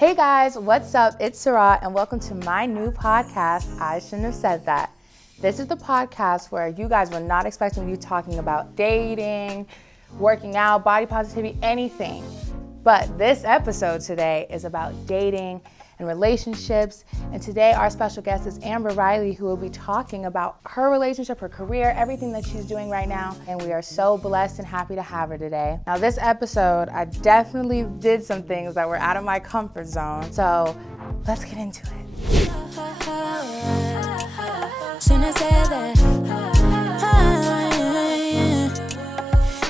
Hey guys, what's up? It's Sy'rai and welcome to my new podcast, I Shouldn't Have Said That. This is the podcast where you guys were not expecting me talking about dating, working out, body positivity, anything. But this episode today is about dating and relationships. And today our special guest is Amber Riley, who will be talking about her relationship, her career, everything that she's doing right now. And we are so blessed and happy to have her today. Now this episode, I definitely did some things that were out of my comfort zone. So let's get into it. Shouldn't have said that.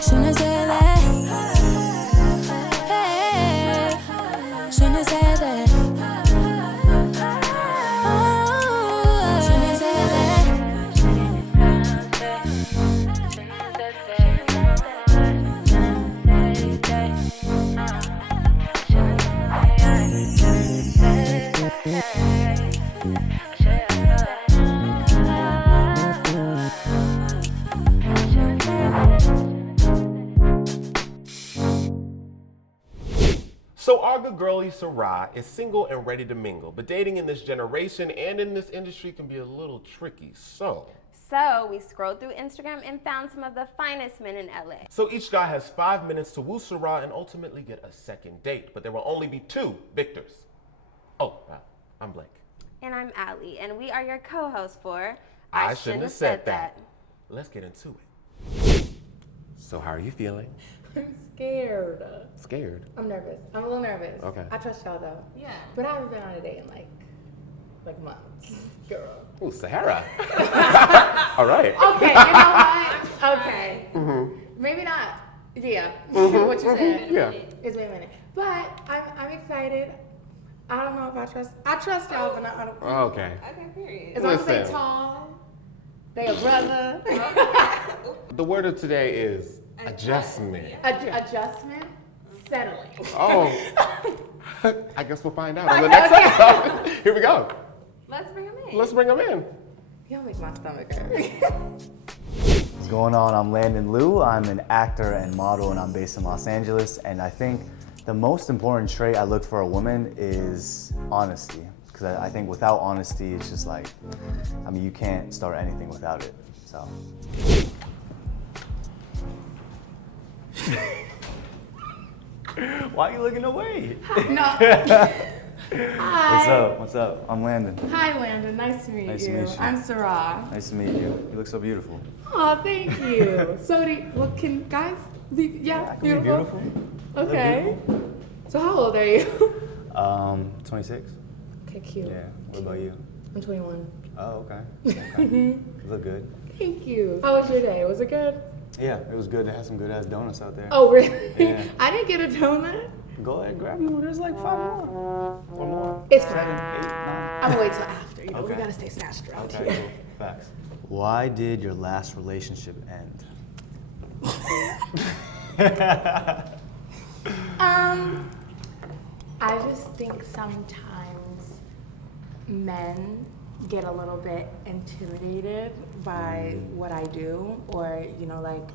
Shouldn't have said that. Shouldn't have said that. So our good girlie Sy'rai is single and ready to mingle, but dating in this generation and in this industry can be a little tricky, so we scrolled through Instagram and found some of the finest men in LA. So each guy has 5 minutes to woo Sy'rai and ultimately get a second date, but there will only be 2 victors. Oh, wow, I'm Blake. And I'm Allie, and we are your co-hosts for I Shouldn't Have Said That. Let's get into it. So how are you feeling? I'm scared. Scared? I'm nervous. I'm a little nervous. Okay. I trust y'all though. Yeah. But I haven't been on a date in like months. Girl. Ooh, Sahara. All right. Okay, you know what? Okay. Maybe not. Yeah. What you said. Yeah. It's been a minute. But I'm excited. I don't know if I trust y'all, but I don't. Okay. Okay, period. As long as they Listen. tall, they a brother. The word of today is adjustment. Adjustment, settling. Oh. I guess we'll find out on the next episode. Here we go. Let's bring him in. Let's bring them in. Y'all make my stomach hurt. What's going on? I'm Landon Liu. I'm an actor and model, and I'm based in Los Angeles. And I think the most important trait I look for a woman is honesty. Because I think without honesty, it's just like, I mean, you can't start anything without it. So. Why are you looking away? No. Hi. What's up? I'm Landon. Hi, Landon. Nice to meet Nice to you. meet you. I'm Sy'rai. Nice to meet you. You look so beautiful. Oh, thank you. So, can guys be, I can be beautiful. Okay. So, how old are you? 26. Okay, cute. Yeah. What about you? I'm 21. Oh, okay. You look good. Thank you. How was your day? Was it good? Yeah, it was good. They had some good ass donuts out there. Oh, really? Yeah. I didn't get a donut. Go ahead, grab me. There's like 5 more. 1 more. It's 7, 8, fine. 9. I'm gonna wait till after. You know, we Okay. gotta stay snatched around Okay, here. cool. Facts. Why did your last relationship end? I just think sometimes men get a little bit intimidated by what I do, or, you know, like,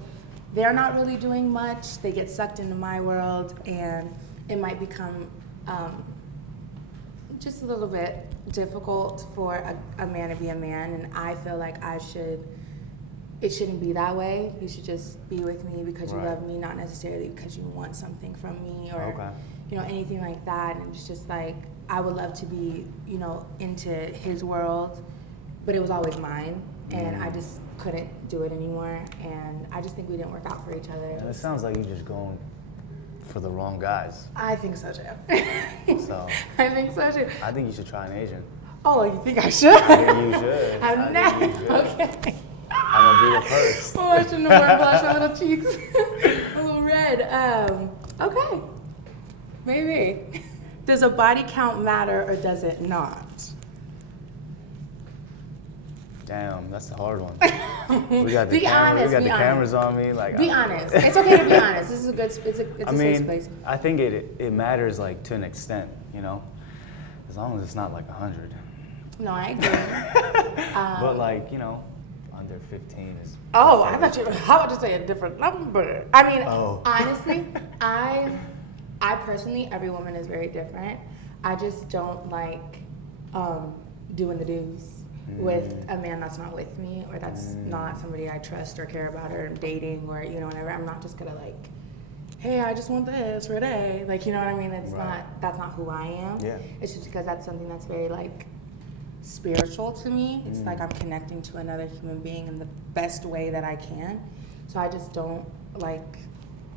they're not really doing much, they get sucked into my world, and it might become just a little bit difficult for a man to be a man, and I feel like it shouldn't be that way. You should just be with me because you Right. love me, not necessarily because you want something from me, or Okay. you know, anything like that. And it's just like, I would love to be, you know, into his world, but it was always mine, and I just couldn't do it anymore, and I just think we didn't work out for each other. It sounds like you're just going for the wrong guys. I think so too. So I think so too. I think you should try an Asian. Oh, you think I should? I think you should. I'm I not. think you should. Okay. I'm gonna be the first. Oh, I shouldn't have worn blush. My little cheeks a little red. Okay. Maybe. Does a body count matter or does it not? Damn, that's the hard one. We got the Be honest, we got be the honest. cameras on me. Like, Be honest. It's okay to be honest. This is a good. It's I a safe mean, space. I think it matters like to an extent, you know, as long as it's not like 100. No, I agree. But like, you know, under 15 is. Oh, I thought you. How about you say a different number? I mean, Oh. honestly, I I personally, every woman is very different. I just don't like doing the do's with a man that's not with me, or that's not somebody I trust or care about, or dating, or whatever. I'm not just gonna like, hey, I just want this for a day. Like, you know what I mean? It's that's not who I am. Yeah. It's just because that's something that's very like spiritual to me. It's like I'm connecting to another human being in the best way that I can. So I just don't like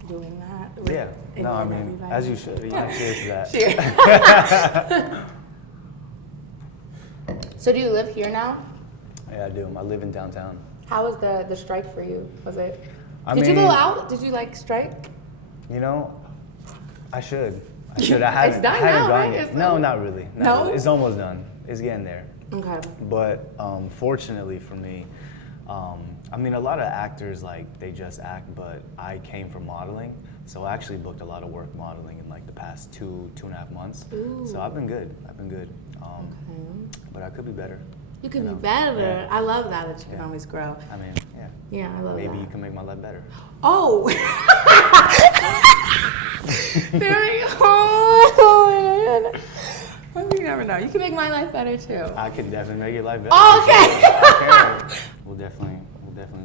doing that. With No, I mean, everybody. as you should. Cheers to that. Cheers. So do you live here now? Yeah, I do. I live in downtown. How was the strike for you? Was it? I Did you mean, go out? Did you like strike? I should. I haven't, It's done I haven't now, gone right? yet. It's No, over? not really. No? Really. It's almost done. It's getting there. Okay. But fortunately for me, I mean, a lot of actors, like, they just act, but I came from modeling, so I actually booked a lot of work modeling in, like, the past two and a half months. Ooh. So I've been good. Okay. But I could be better. You can know, be better. yeah. I love that you can always grow. I mean, yeah. Yeah, I love that. Maybe you can make my life better. Oh! There we go. You never know. You can make my life better too. I could definitely make your life better. Oh, okay. Okay. We'll definitely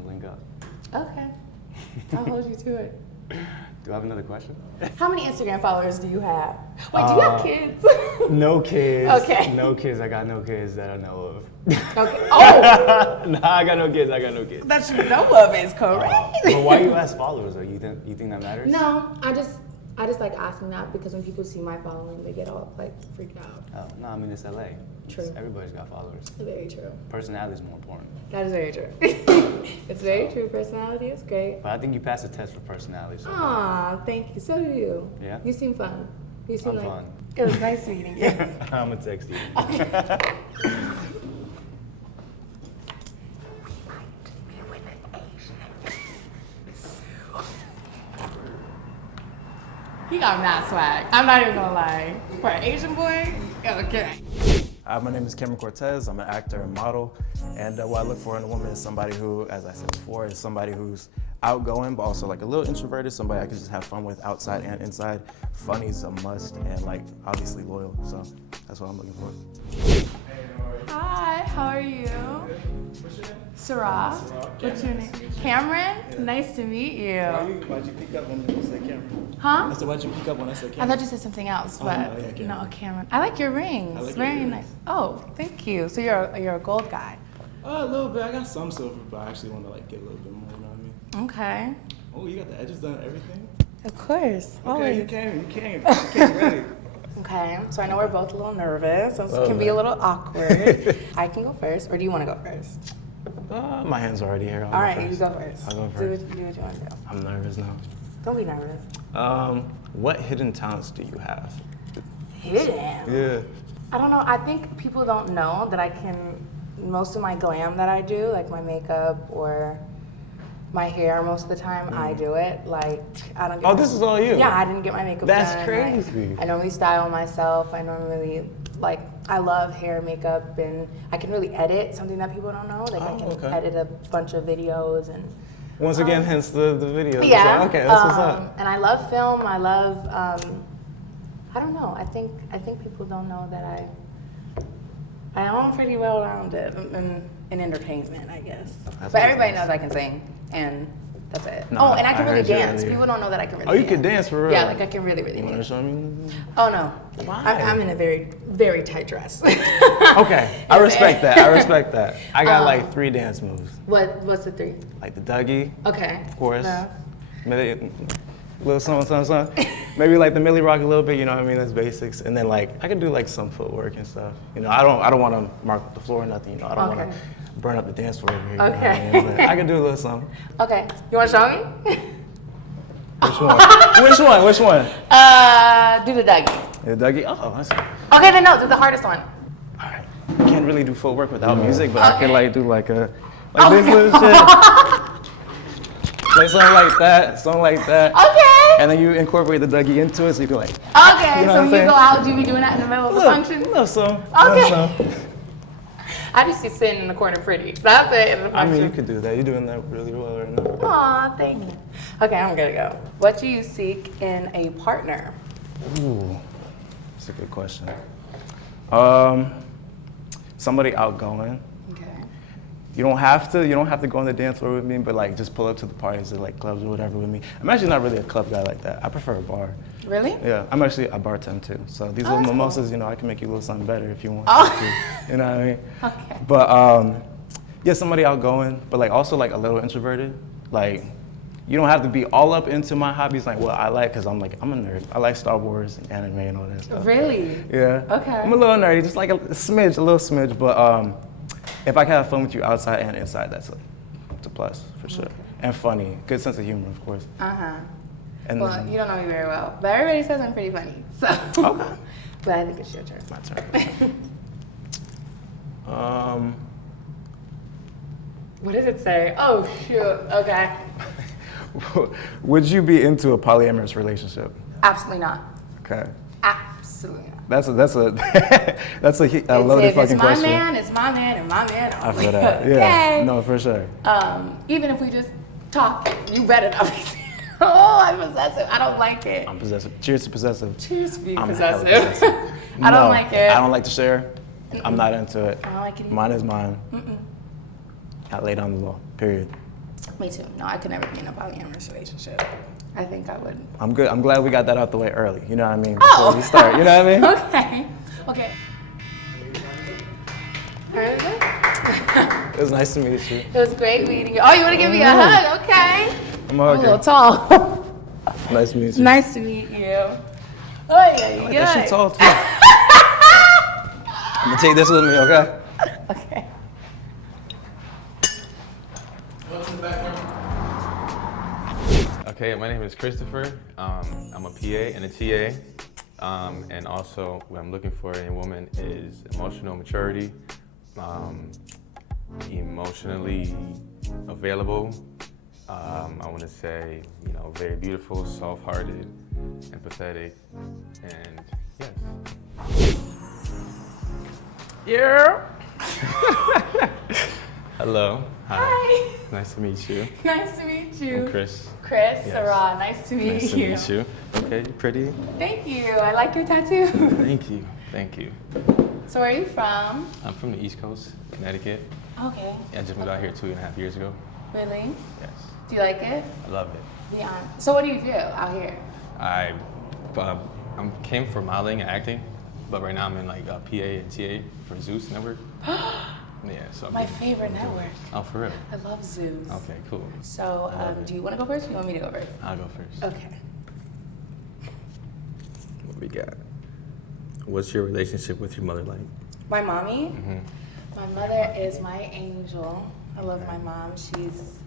link up. Okay. I'll hold you to it. Do I have another question? How many Instagram followers do you have? Wait, do you have kids? No kids. Okay. No kids. I got no kids that I know of. Okay. Oh! No, I got no kids. That you know of is correct. But why you ask followers? Or you think that matters? No, I just like asking that because when people see my following, they get all like freaked out. Oh, no, I mean, it's LA. True. Everybody's got followers. Very true. Personality is more important. That is very true. It's very true. Personality is great. But I think you passed the test for personality. So Aw, thank you. So do you. Yeah? You seem fun. You seem I'm like fun. it was nice meeting you. I'm gonna text you. He got mad swag. I'm not even gonna lie. For an Asian boy, okay. My name is Cameron Cortez. I'm an actor and model. And what I look for in a woman is somebody who, as I said before, is somebody who's outgoing, but also like a little introverted, somebody I can just have fun with outside and inside. Funny is a must, and like obviously loyal. So that's what I'm looking for. Hi, how are you? Sy'rai. What's your name? Cameron? Nice to meet you. Why'd you pick up when you said Cameron? Huh? I said, why'd you pick up when I said I Cameron? thought you said something else, Oh, but no, yeah, Cameron. no, Cameron. I like your rings. I like your Very earrings. nice. Oh, thank you. So you're a gold guy. A little bit. I got some silver, but I actually want to like get a little bit more. You know what I mean? Okay. Oh, you got the edges done, everything. Of course. Okay, Always. you came ready. Okay, so I know we're both a little nervous, so this can be a little awkward. I can go first, or do you want to go first? My hands are already here. All right, you go first. I'll go Do first. what you want to do. I'm nervous now. Don't be nervous. What hidden talents do you have? Hidden. Yeah. I don't know. I think people don't know that I can. Most of my glam that I do, like my makeup or my hair, most of the time I do it. Like I don't. Get Oh, this is all you? Yeah, I didn't get my makeup That's done. crazy. I normally style myself. I normally like. I love hair, makeup, and I can really edit. Something that people don't know. Like I can okay. edit a bunch of videos and. Once again, hence the video. Yeah. So, okay, that's what's up. And I love film. I love. I don't know. I think people don't know that I am pretty well rounded in entertainment, I guess. But everybody knows I can sing, and that's it. No, oh, and I can I really heard you dance. earlier. People don't know that I can really. Oh, you dance. can dance for real? Yeah, like I can really You want to dance. show me? Oh no. Why? I'm in a very, very tight dress. Okay, I respect that. I respect that. I got like 3 dance moves. What's the 3? Like the Dougie, Okay. of course. No. Little something. Maybe like the Millie Rock a little bit, you know what I mean? That's basics. And then like I could do like some footwork and stuff. You know, I don't want to mark the floor or nothing. You know, I don't want Okay. to burn up the dance floor over here. You know what Okay. I mean? But I can do a little something. Okay. You want to show me? Which one? Which one? Do the Dougie. The Dougie. Oh, that's. Okay, then no, do the hardest one. All right. I can't really do footwork without music, but I can Okay. like do like this little shit. Like something like that. Okay. And then you incorporate the Dougie into it, so you can like. Okay, You know what so I'm you saying? go out, you be doing that in the middle of the function? Little something. Okay. Little something. I just see sitting in the corner pretty. That's it in the I mean, you function. could do that. You're doing that really well right now. Aw, thank you. Okay, I'm gonna go. What do you seek in a partner? Ooh, that's a good question. Somebody outgoing. Okay. You don't have to go on the dance floor with me, but like just pull up to the parties or like clubs or whatever with me. I'm actually not really a club guy like that. I prefer a bar. Really? Yeah, I'm actually a bartender too. So these little that's mimosas, you know, I can make you a little something better if you want Oh. to. You know what I mean? Okay. But yeah, somebody outgoing, but like also like a little introverted. Like you don't have to be all up into my hobbies like what I like, because I'm a nerd. I like Star Wars and anime and all that stuff. Really? Yeah. Okay. I'm a little nerdy, just like a little smidge. But if I can have fun with you outside and inside, it's a plus for sure. Okay. And funny, good sense of humor, of course. Uh-huh. And Well, then, you don't know me very well, but everybody says I'm pretty funny, so. Okay. But I think it's your turn. my turn. What does it say? Oh, shoot. Okay. Would you be into a polyamorous relationship? Absolutely not. Okay. Absolutely not. That's a loaded If it's fucking my question. man, it's my man, and my man. I feel that. Yeah. Okay. No, for sure. Even if we just talk, you better not be. Oh, I'm possessive. I don't like it. I'm possessive. Cheers to possessive. Cheers to being I'm hella possessive. possessive. I don't No, like it. I don't like to share. I'm not into it. I don't like it either. Mine is mine. I lay down the law. Period. Me too. No, I could never be in a polyamorous relationship. I think I would. I'm good. I'm glad we got that out the way early. You know what I mean? Oh. Before we start. You know what I mean? Okay. Okay. Very good. It was nice to meet you. It was great meeting you. Oh, you want to give me a hug? Okay. I'm I'm a little okay. tall. Nice to meet you. Nice to meet you. Oh, yeah, Like that shit tall too. I'm gonna take this with me, okay? Okay. Okay, my name is Christopher. I'm a PA and a TA. And also, what I'm looking for in a woman is emotional maturity, emotionally available. I want to say, very beautiful, soft-hearted, empathetic, and yes. Yeah. Hello. Hi. Nice to meet you. Nice to meet you. I'm Chris. Chris, Yes. Sarah, nice to meet Nice to you. meet you. Okay, you're pretty. Thank you. I like your tattoo. Thank you. Thank you. So where are you from? I'm from the East Coast, Connecticut. Okay. I just moved out here 2.5 years ago. Really? Yes. Do you like it? I love it. Yeah. So what do you do out here? I came for modeling and acting, but right now I'm in like PA and TA for Zeus Network. Yeah, so My favorite network. Oh, for real? I love zoos. Okay, cool. So do you want to go first or you want me to go first? I'll go first. Okay. What we got? What's your relationship with your mother like? My mommy? My mother is my angel. I love my mom. She's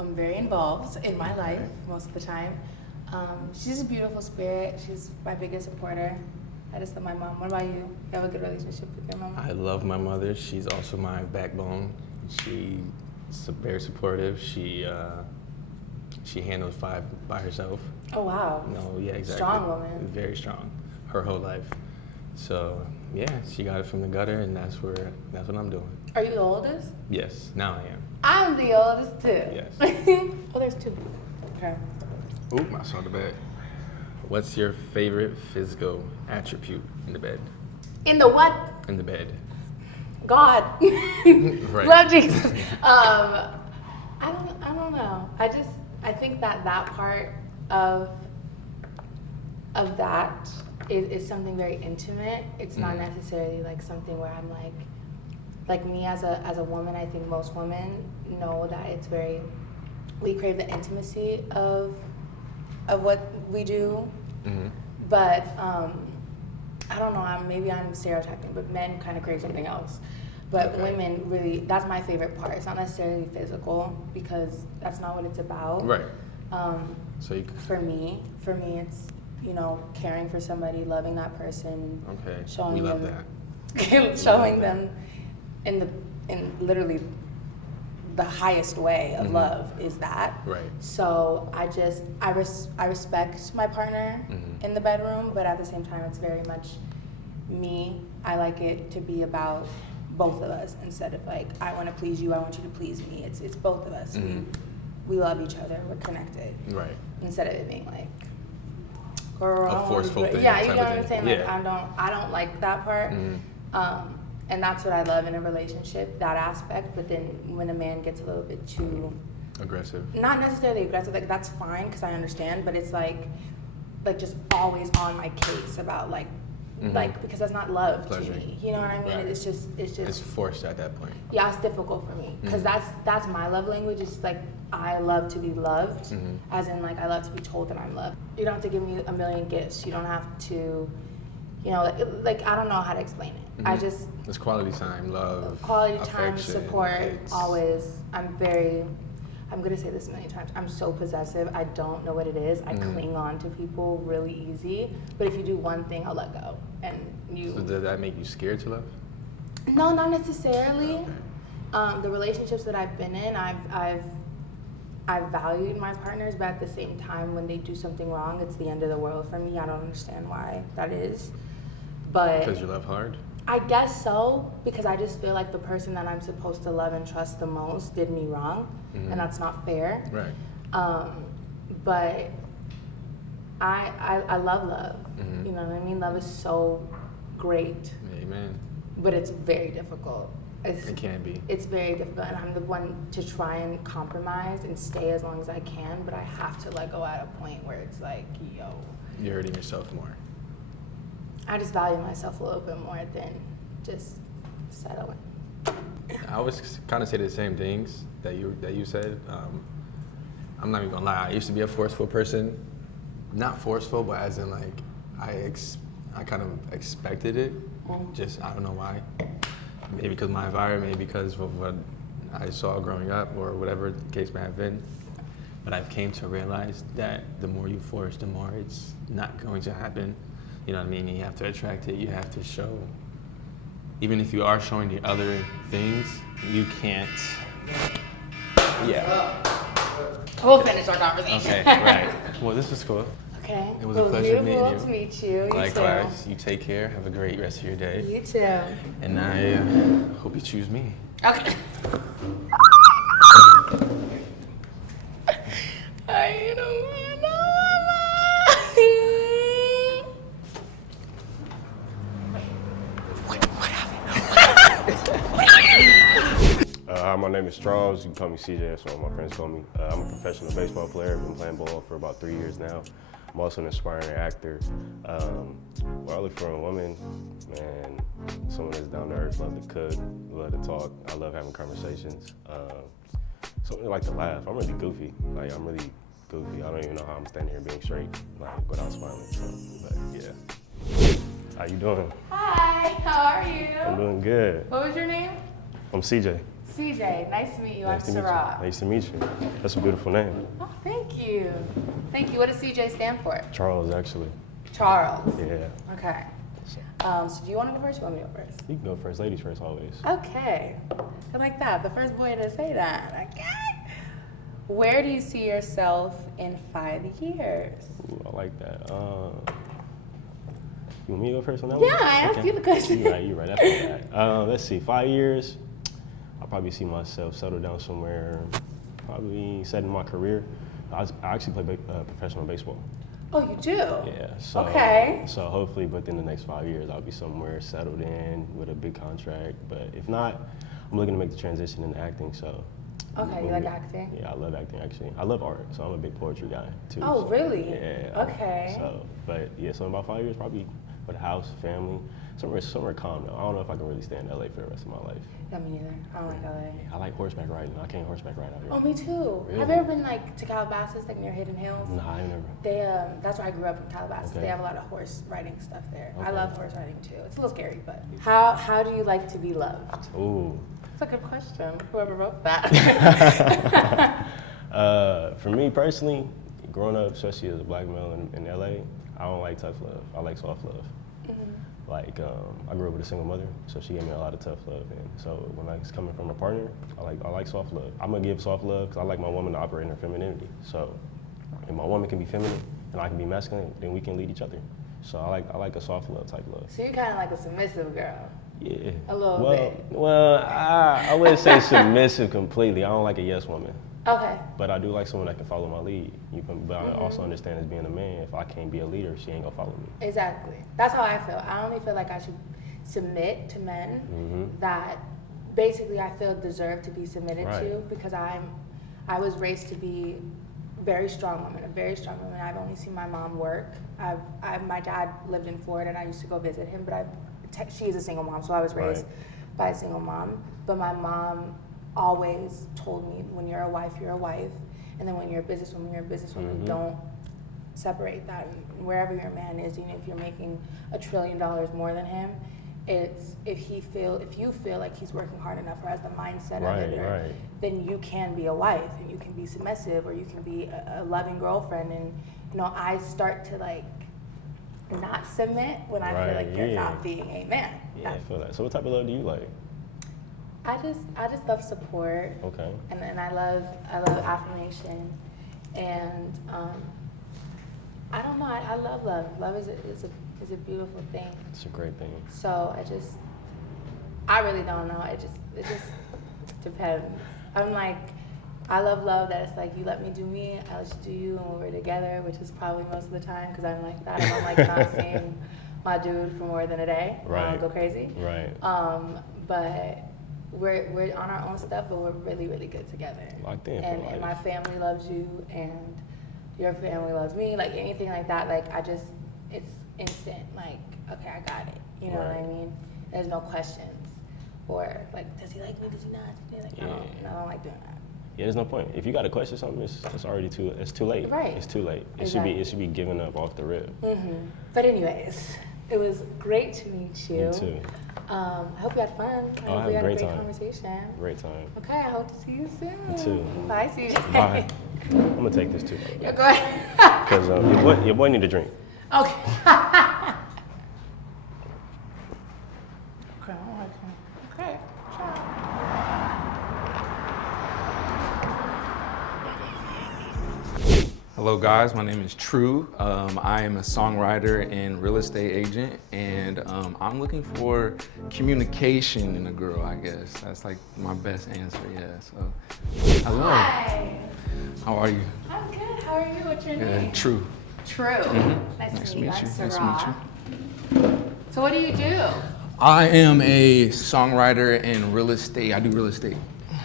very involved in my life most of the time. She's a beautiful spirit. She's my biggest supporter. I just love my mom. What about you? You have a good relationship with your mom? I love my mother. She's also my backbone. She's very supportive. She handles 5 by herself. Oh, wow. No, yeah, exactly. Strong woman. Very strong, her whole life. So yeah, she got it from the gutter, and that's what I'm doing. Are you the oldest? Yes, now I am. I'm the oldest too. Yes. Oh, there's 2. Okay. Oop, I saw the bed. What's your favorite physical attribute in the bed? In the what? In the bed. God. Right. Love Jesus. I don't know. I think that part of that is something very intimate. It's not necessarily like something where I'm like me as a woman. I think most women know that we crave the intimacy of what we do. But I don't know, maybe I'm stereotyping, but men kind of crave something else. But women really, that's my favorite part. It's not necessarily physical, because that's not what it's about. Right. So For me, it's, caring for somebody, loving that person, okay. showing We love them, that. showing them in literally the highest way of love is that. Right. So I respect my partner in the bedroom, but at the same time, it's very much me. I like it to be about both of us instead of like, I want to please you, I want you to please me. It's both of us. We love each other. We're connected. Right. Instead of it being like girl, A forceful thing Yeah, you type know of what I'm thing. saying? Like, Yeah. I don't like that part. And that's what I love in a relationship, that aspect. But then when a man gets a little bit too, Aggressive. not necessarily aggressive, like that's fine because I understand, but it's like just always on my case about like because that's not love Pleasure. to me. You know what I mean? Right. It's just It's forced at that point. yeah, it's difficult for me because that's my love language. It's like I love to be loved, as in like I love to be told that I'm loved. You don't have to give me a million gifts. You don't have to, you know, like I don't know how to explain it. I just It's quality time, love, quality time, affection. support. It's- Always, I'm gonna say this a million times. I'm so possessive. I don't know what it is. I cling on to people really easy. But if you do one thing, I'll let go. And you. So does that make you scared to love? No, not necessarily. The relationships that I've been in, I've valued my partners, but at the same time, when they do something wrong, it's the end of the world for me. I don't understand why that is, but Because you love hard? I guess so, because I just feel like the person that I'm supposed to love and trust the most did me wrong, and that's not fair. Right. But I love love. You know what I mean? Love is so great, Amen. but it's very difficult. It can be. It's very difficult, and I'm the one to try and compromise and stay as long as I can, but I have to let go at a point where it's like, yo, You're hurting yourself more. I just value myself a little bit more than just settling. I always kind of say the same things that you said. I'm not even gonna lie. I used to be a forceful person, not forceful, but as in like I kind of expected it. Just I don't know why. Maybe because my environment, maybe because of what I saw growing up, or whatever the case may have been. But I've came to realize that the more you force, the more it's not going to happen. You know what I mean? You have to attract it. You have to show. Even if you are showing the other things, you can't. Yeah. We'll finish our conversation. Okay. Right. Well, this was cool. Okay. It was a pleasure meeting beautiful you. to meet you. You Likewise. You take care. Have a great rest of your too. day. You too. And I hope you choose me. Okay. I don't know. Hi, my name is Charles. You can call me CJ, that's what my friends call me. I'm a professional baseball player. I've been playing ball for about 3 years now. I'm also an aspiring actor. What I look for in a woman, man, someone that's down to earth, love to cook, love to talk. I love having conversations. Someone that like to laugh. I'm really goofy. Like, I'm really goofy. I don't even know how I'm standing here being straight, like, without smiling. So, but yeah. How you doing? Hi, how are you? I'm doing good. What was your name? I'm CJ. CJ, nice to meet you. Nice to I'm meet you. Sy'rai. Nice to meet you. That's a beautiful name. Oh, thank you. Thank you. What does CJ stand for? Charles, actually. Charles. Yeah. Okay. So do you want to go first or you want me to go first? You can go first. Ladies first, always. Okay. I like that. The first boy to say that. Okay. Where do you see yourself in 5 years? Ooh, I like that. You want me to go first on that one? Yeah, I asked you the question. You're right. That's all right. Let's see. 5 years, I'll probably see myself settle down somewhere, probably setting my career. I actually play professional baseball. Oh, you do? Yeah. So, Okay. So hopefully within the next 5 years, I'll be somewhere settled in with a big contract. But if not, I'm looking to make the transition into acting. So. Okay, you like acting? Yeah, I love acting actually. I love art, so I'm a big poetry guy too. Oh, so, really? Yeah. Okay. So, but yeah, so in about 5 years, probably with a house, family, somewhere calm though. I don't know if I can really stay in LA for the rest of my life. No, me neither. I don't like LA. I like horseback riding. I can't horseback ride out here. Oh, me too. Really? Have you ever been like to Calabasas, like near Hidden Hills? Nah, I ain't never. They that's where I grew up in Calabasas. Okay. They have a lot of horse riding stuff there. I Okay. love horse riding too. It's a little scary, but how do you like to be loved? Ooh. That's a good question. Whoever wrote that. For me personally, growing up, especially as a black male in LA, I don't like tough love. I like soft love. Like, I grew up with a single mother, so she gave me a lot of tough love. And so when I was coming from a partner, I like soft love. I'm gonna give soft love because I like my woman to operate in her femininity. So if my woman can be feminine and I can be masculine, then we can lead each other. So I like a soft love type love. So you're kind of like a submissive girl. Yeah. A little bit. Well, I wouldn't say submissive completely. I don't like a yes woman. Okay. But I do like someone that can follow my lead. You feel me? But I also understand as being a man, if I can't be a leader, she ain't gonna follow me. Exactly. That's how I feel. I only feel like I should submit to men that basically I feel deserve to be submitted to, because I was raised to be a very strong woman. I've only seen my mom work. My dad lived in Florida and I used to go visit him, but she is a single mom, so I was raised by a single mom. But my mom always told me, when you're a wife, you're a wife. And then when you're a businesswoman, you're a businesswoman. Don't separate that. And wherever your man is, even if you're making $1 trillion more than him, it's if you feel like he's working hard enough or has the mindset of it, then you can be a wife and you can be submissive, or you can be a loving girlfriend. And I start to like not submit when I feel like you're not being a man. Yeah, I feel that. So what type of love do you like? I just love support. Okay. And then I love affirmation, and I don't know. I love love. Love is a beautiful thing. It's a great thing. So I really don't know. It just depends. I'm like, I love love that it's like, you let me do me, I'll just do you, and when we're together, which is probably most of the time, because I'm like that. And I'm like not seeing my dude for more than a day. Right. I don't go crazy. Right. But we're on our own stuff, but we're really, really good together. Locked in. And my family loves you, and your family loves me. Like anything like that, like it's instant. Like, okay, I got it. You know what I mean? There's no questions. Or like, does he like me? Does he not? I don't like doing that. Yeah, there's no point. If you got to question something, it's already too late. Right. It's too late. Exactly. It should be given up off the rip. But anyways, it was great to meet you. Me too. I hope you had fun. I hope we had a great conversation. Great time. Okay, I hope to see you soon. Me too. Bye, CJ. Bye. I'm gonna take this too. Yeah, go ahead. Because your boy need a drink. Okay. Okay. Hello guys, my name is True. I am a songwriter and real estate agent, and I'm looking for communication in a girl, I guess. That's like my best answer, yeah. So, hello. Hi. How are you? I'm good. How are you? What's your name? True. True. Nice to meet you. I'm Nice to meet Sy'rai. you. So what do you do? I am a songwriter and real estate. I do real estate.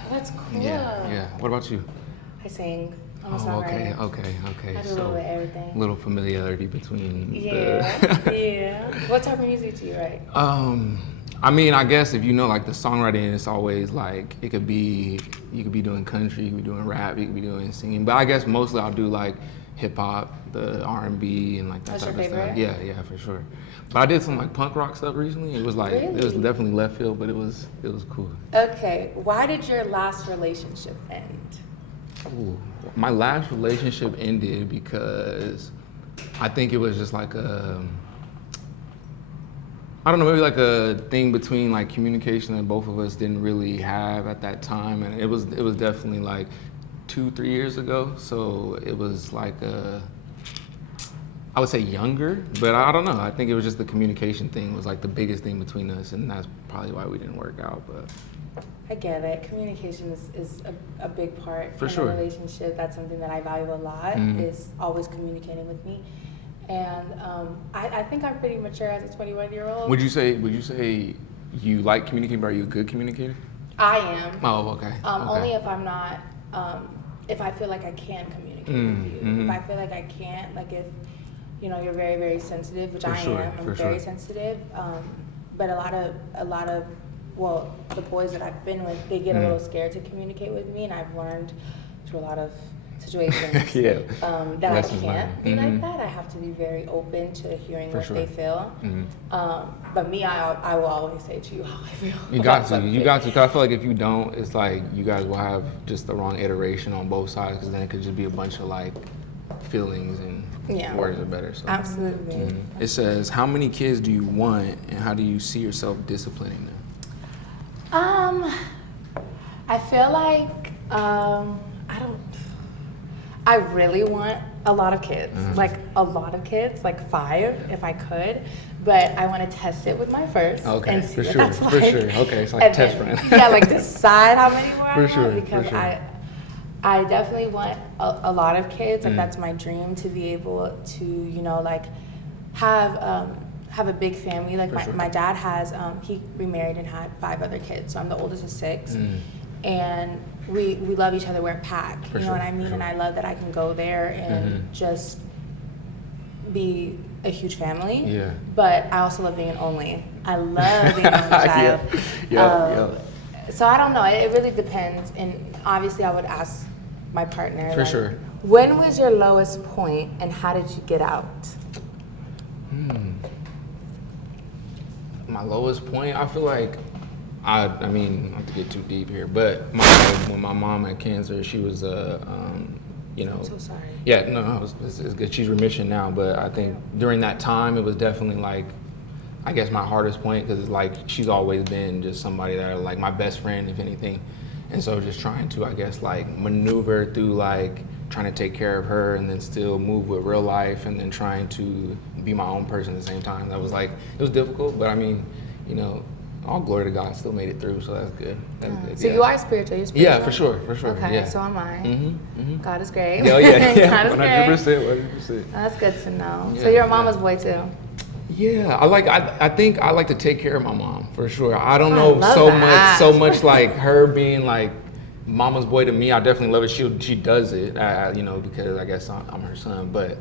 That's cool. Yeah. What about you? I sing. I'm a Oh, songwriter. okay. I do a little bit of everything. Little familiarity between Yeah. What type of music do you write? I mean, I guess if you know, like the songwriting, it's always like you could be doing country, you could be doing rap, you could be doing singing. But I guess mostly I'll do like hip hop, the R&B, and like that That's type your of stuff. favorite? Yeah, for sure. But I did some like punk rock stuff recently. It was like it was Really? definitely left field, but it was cool. Okay. Why did your last relationship end? Ooh. My last relationship ended because I think it was just like I don't know, maybe like a thing between like communication that both of us didn't really have at that time, and it was definitely like 2-3 years ago. So it was like I would say younger, but I don't know. I think it was just the communication thing was like the biggest thing between us, and that's probably why we didn't work out. But I get it. Communication is a big part For in sure. a relationship. That's something that I value a lot, is always communicating with me. And I think I'm pretty mature as a 21-year-old. would you say you like communicating, but are you a good communicator? I am. Oh, okay. Only if I'm not, if I feel like I can communicate with you. If I feel like I can't, like if, you're very, very sensitive, which I am. I'm very sensitive. But a lot of, the boys that I've been with, they get a little scared to communicate with me, and I've learned through a lot of situations that Lessons I can't learned. be like that. I have to be very open to hearing what sure. they feel. But me, I will always say to you how I feel. You got to, because I feel like if you don't, it's like you guys will have just the wrong iteration on both sides, because then it could just be a bunch of like feelings and words are better. So. Absolutely. It says, how many kids do you want, and how do you see yourself disciplining them? I feel like I really want a lot of kids, like 5 if I could, but I want to test it with my first and see what that's like. For sure. Okay, it's like a test run. Yeah, like decide how many more I want, because sure. I definitely want a lot of kids. Like that's my dream, to be able to, you know, like have a big family. Like my dad has, he remarried and had 5 other kids. So I'm the oldest of 6. And we love each other. We're a pack. You know what I mean? And I love that I can go there and just be a huge family. Yeah. But I also love being an only. I love being an only child. So I don't know. It really depends. And obviously, I would ask my partner. For sure. When was your lowest point, and how did you get out? My lowest point, I feel like, I mean, not to get too deep here, but when my mom had cancer, she was you know. I'm so sorry. Yeah, no, it's good. She's remission now, but I think during that time, it was definitely like, I guess my hardest point, because it's like she's always been just somebody that, like, my best friend, if anything. And so just trying to, I guess, like maneuver through like trying to take care of her and then still move with real life and then trying to be my own person at the same time. That was like, it was difficult, but I mean, you know, all glory to God, still made it through, so that's good. That's good. So you are spiritual, you're spiritual? Yeah, for sure. Okay, yeah. so am I. God is great. Yeah, God is great. 100%. That's good to know. Yeah, so you're a mama's boy too? Yeah, I think I like to take care of my mom, for sure. I don't know love so much like her being like mama's boy to me. I definitely love it. She does it, you know, because I guess I'm her son. But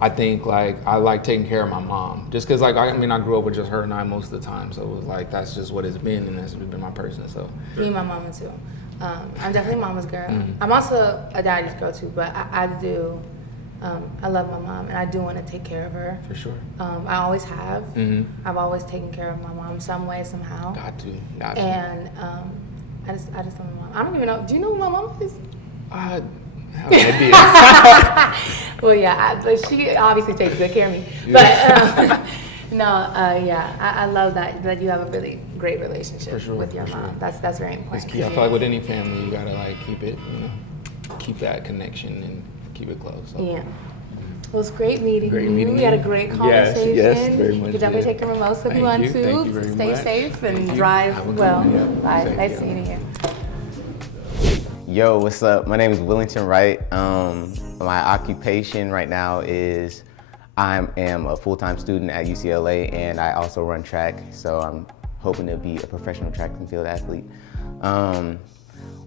I think like I like taking care of my mom, just because like I mean I grew up with just her and I most of the time, so it was like that's just what it's been, and that's been my person. So me, my mama too. I'm definitely mama's girl. I'm also a daddy's girl too, but I do. I love my mom, and I do want to take care of her. For sure. I always have. I've always taken care of my mom some way, somehow. Got to. And I just love my mom. I don't even know. Do you know who my mom is? I have no idea. Well, yeah, but she obviously takes good care of me. But I love that you have a really great relationship with your mom. That's very important. It's key. I feel like with any family, you gotta like keep it, you know, keep that connection and keep it close. So. Yeah. Well, it's great meeting you. We had a great Yes, conversation. very much. You can definitely take the remotes if you want to. Thank you very Stay much. safe and Thank you. drive Have a good well. one. Yeah. Bye. Thank Nice you. meeting you. Yo, what's up? My name is Willington Wright. My occupation right now is I am a full-time student at UCLA, and I also run track, so I'm hoping to be a professional track and field athlete.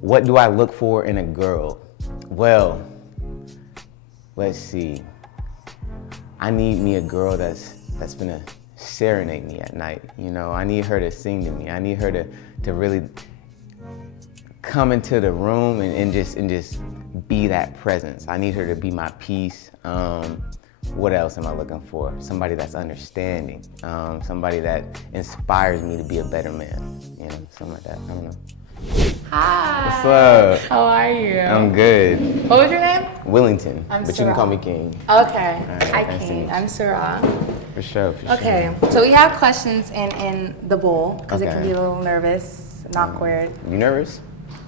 What do I look for in a girl? Well, let's see. I need me a girl that's gonna serenade me at night. You know, I need her to sing to me. I need her to really come into the room and just be that presence. I need her to be my peace. What else am I looking for? Somebody that's understanding. Somebody that inspires me to be a better man. You know, something like that. I don't know. Hi. What's up? How are you? I'm good. What was your name? Willington, I'm but you can Sy'rai. call me King. Okay. right, Hi, nice to King. meet you. I'm Sy'rai. For sure. Okay. So we have questions in the bowl because it can Okay. be a little nervous and awkward. You nervous?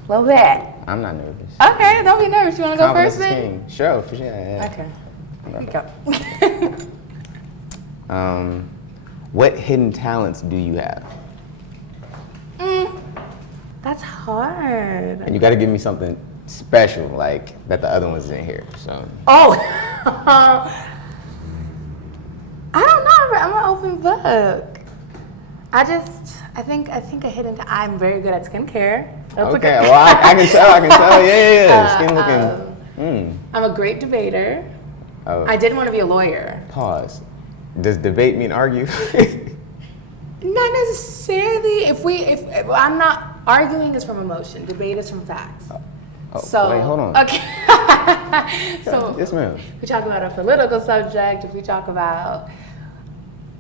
A little bit. I'm not nervous. Okay. Don't be nervous. You want to go Confidence first, is then? king. Sure, for sure. Yeah. Okay. Here you go. What hidden talents do you have? That's hard. And you got to give me something special, like that the other ones didn't hear. So. Oh. I don't know. I'm an open book. I think a hidden. I'm very good at skincare. That's Okay. Well, I can tell. Yeah. Skin looking. I'm a great debater. Oh. I did want to be a lawyer. Pause. Does debate mean argue? Not necessarily. If I'm not arguing is from emotion. Debate is from facts. Oh, So wait, hold on. Okay. So Yes, ma'am. if we talk about a political subject, if we talk about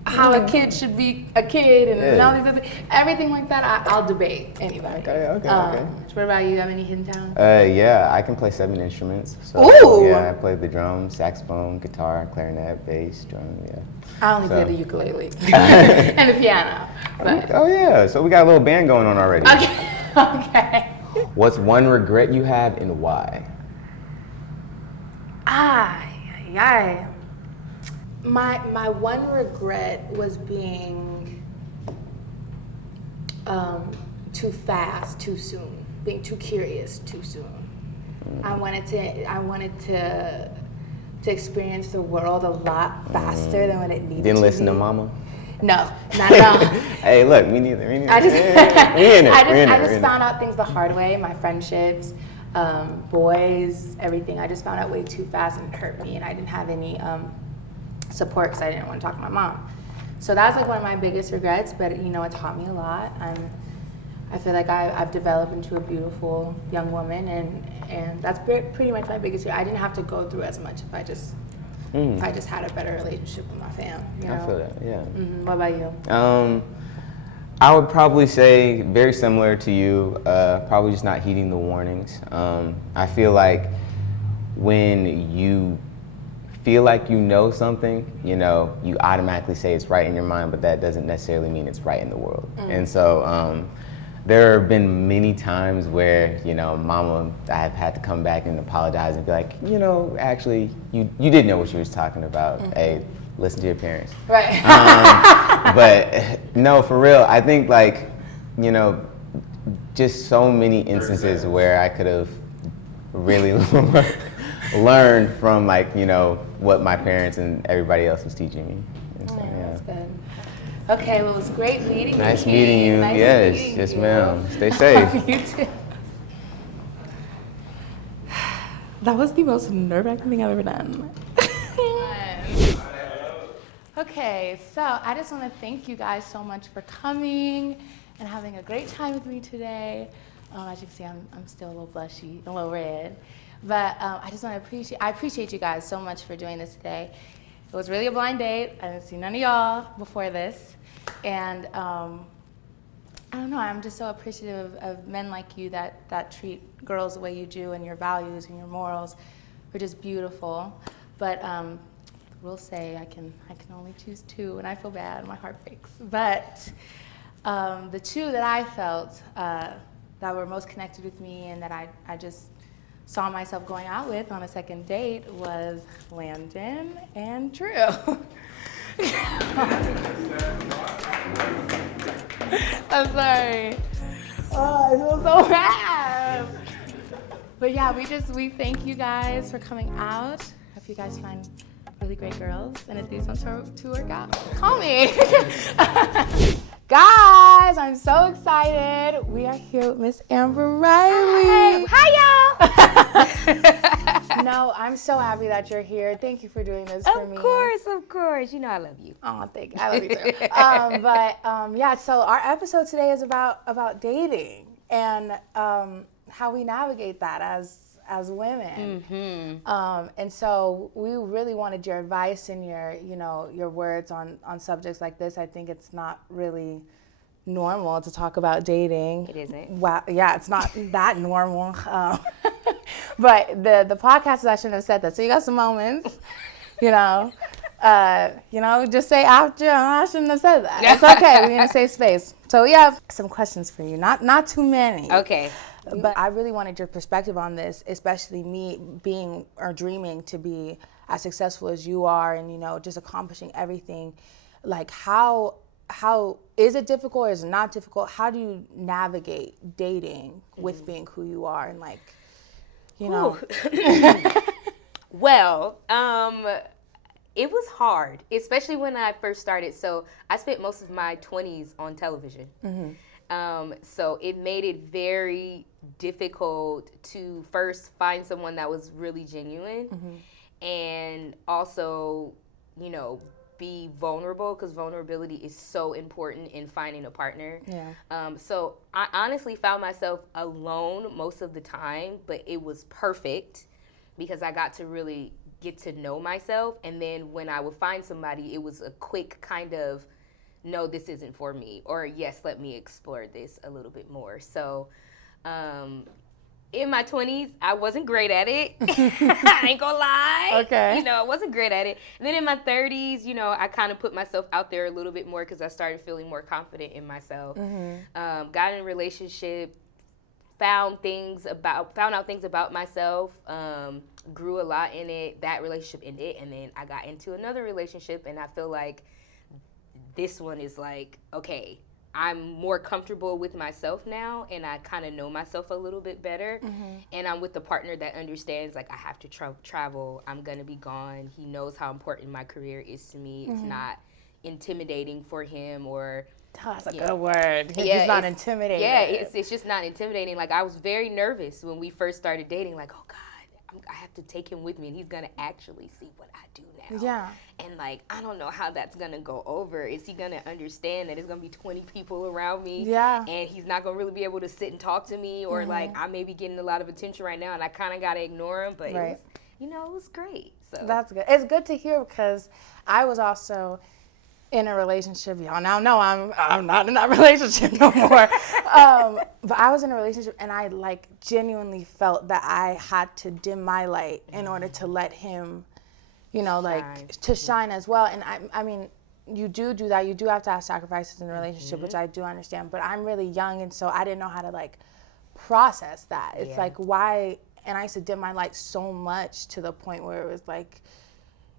how a kid should be a kid and all these other everything like that, I'll debate anybody. Okay. What about you? Have any hidden talents? Yeah, I can play 7 instruments. So, Ooh. Yeah, I play the drums, saxophone, guitar, clarinet, bass, drum. Yeah. I only play the ukulele and the piano. But Oh yeah, so we got a little band going on already. okay. What's one regret you have and why? My one regret was being too fast, too soon, being too curious too soon. I wanted to experience the world a lot faster than what it needed. Didn't to listen be. to mama? No, not at all. Hey, look, me neither. I just We found out things the hard way. My friendships, boys, everything. I just found out way too fast and it hurt me, and I didn't have any support because I didn't want to talk to my mom. So that was like one of my biggest regrets, but it taught me a lot. I feel like I've developed into a beautiful young woman, and that's pretty much my biggest regret. I didn't have to go through as much if I just had a better relationship with my fam. I feel that, yeah. Mm-hmm. What about you? I would probably say very similar to you, probably just not heeding the warnings. I feel like when you feel like you know something, you automatically say it's right in your mind, but that doesn't necessarily mean it's right in the world. And so there have been many times where, mama, I've had to come back and apologize and be like, actually, you did know what you was talking about. Hey, listen to your parents. Right. But no, for real, I think just so many instances where I could have really learned from what my parents and everybody else was teaching me. And so, That's good. Okay, well, it was great meeting you. Nice meeting you. Yes, ma'am. Stay safe. You too. That was the most nerve-wracking thing I've ever done. Okay, so I just want to thank you guys so much for coming and having a great time with me today. As you can see, I'm still a little blushy, a little red. But I just want to appreciate you guys so much for doing this today. It was really a blind date. I didn't see none of y'all before this. And I don't know, I'm just so appreciative of men like you that treat girls the way you do, and your values and your morals are just beautiful. But we'll say I can only choose two, and I feel bad, my heart breaks. But the two that I felt that were most connected with me and that I just saw myself going out with on a second date was Landon and Drew. I'm sorry. Oh, I feel so bad. But yeah, we thank you guys for coming out. Hope you guys find really great girls, and if these ones to work out, call me. Guys, I'm so excited. We are here with Miss Amber Riley. Hi, y'all. No, I'm so happy that you're here. Thank you for doing this for me. Of course. You know I love you. Oh, thank you. I love you too. Yeah, so our episode today is about dating and how we navigate that as women. Mm-hmm. And so we really wanted your advice and your words on subjects like this. I think it's not really normal to talk about dating. It isn't. Wow, yeah, it's not that normal. But the podcast is, I shouldn't have said that. So you got some moments, just say after, I shouldn't have said that. It's okay, we're in a safe space. So we have some questions for you, not too many. Okay. But I really wanted your perspective on this, especially me being or dreaming to be as successful as you are and, just accomplishing everything. Like how is it difficult or is it not difficult? How do you navigate dating with being who you are and Well, it was hard, especially when I first started. So I spent most of my 20s on television. So it made it very difficult to first find someone that was really genuine and also, be vulnerable, because vulnerability is so important in finding a partner. Yeah. So I honestly found myself alone most of the time, but it was perfect because I got to really get to know myself. And then when I would find somebody, it was a quick kind of, no, this isn't for me, or yes, let me explore this a little bit more. So in my 20s, I wasn't great at it. I ain't gonna lie. Okay. I wasn't great at it. And then in my 30s, I kind of put myself out there a little bit more because I started feeling more confident in myself. Got in a relationship, found out things about myself, grew a lot in it. That relationship ended, and then I got into another relationship, and I feel like this one is like, okay, I'm more comfortable with myself now, and I kind of know myself a little bit better. And I'm with a partner that understands, like, I have to travel. I'm going to be gone. He knows how important my career is to me. It's not intimidating for him or... That's a good word. He's not intimidating. Yeah, it's just not intimidating. Like, I was very nervous when we first started dating. Like, oh, God, I have to take him with me, and he's going to actually see what I do now. Yeah. And, like, I don't know how that's going to go over. Is he going to understand that there's going to be 20 people around me? Yeah. And he's not going to really be able to sit and talk to me? Or, like, I may be getting a lot of attention right now, and I kind of got to ignore him. But, it was, it was great. So that's good. It's good to hear because I was also in a relationship. Y'all now know I'm not in that relationship no more. But I was in a relationship, and I, like, genuinely felt that I had to dim my light in order to let him, you know, like, to shine as well. And I mean, you do that. You do have to have sacrifices in a relationship, which I do understand. But I'm really young, and so I didn't know how to, like, process that. It's like, why? And I used to dim my light so much to the point where it was like,